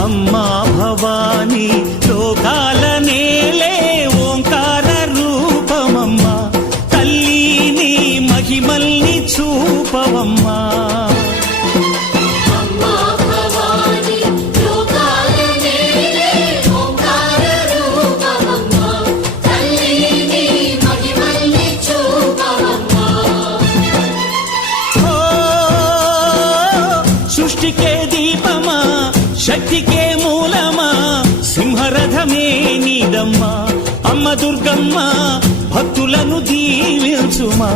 అమ్మా భవానీ లోకాల నేలే ఓంకార రూపమమ్మా తల్లి నీ మహిమల్ని చూపవమ్మా సృష్టికే దీపమా శక్తికే మూలమా సింహరథమే నీదమ్మా అమ్మ దుర్గమ్మ భక్తులను దీవించుమా